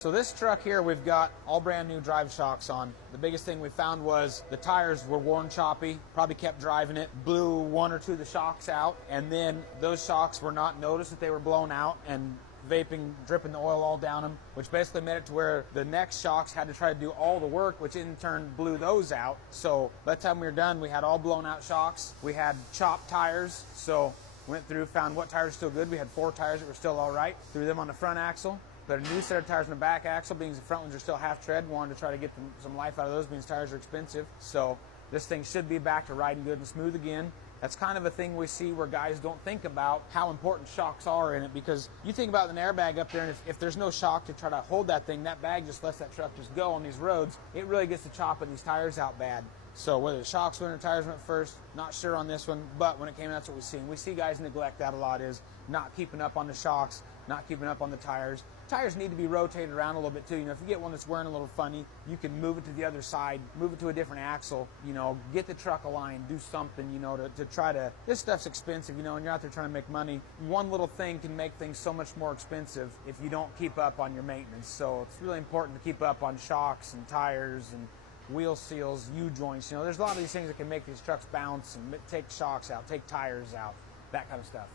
So this truck here, we've got all brand new drive shocks on. The biggest thing we found was the tires were worn choppy, probably kept driving it, blew one or two of the shocks out, and then those shocks were not noticed that they were blown out and vaping, dripping the oil all down them, which basically made it to where the next shocks had to try to do all the work, which in turn blew those out. So by the time we were done, we had all blown out shocks. We had chopped tires, so went through, found what tires were still good. We had 4 tires that were still all right, threw them on the front axle. But a new set of tires on the back axle, being the front ones are still half tread, wanted to try to get some life out of those, means tires are expensive. So this thing should be back to riding good and smooth again. That's kind of a thing we see where guys don't think about how important shocks are in it, because you think about an airbag up there, and if there's no shock to try to hold that thing, that bag just lets that truck just go on these roads. It really gets to chopping these tires out bad. So whether the shocks went or tires went first, not sure on this one, but when it came, that's what we see. And we see guys neglect that a lot, is not keeping up on the shocks, not keeping up on the tires. Tires need to be rotated around a little bit too. You know, if you get one that's wearing a little funny, you can move it to the other side, move it to a different axle, you know, get the truck aligned, do something, you know, to try to, this stuff's expensive, you know, and you're out there trying to make money. One little thing can make things so much more expensive if you don't keep up on your maintenance. So it's really important to keep up on shocks and tires and wheel seals, U-joints. You know, there's a lot of these things that can make these trucks bounce and take shocks out, take tires out, that kind of stuff.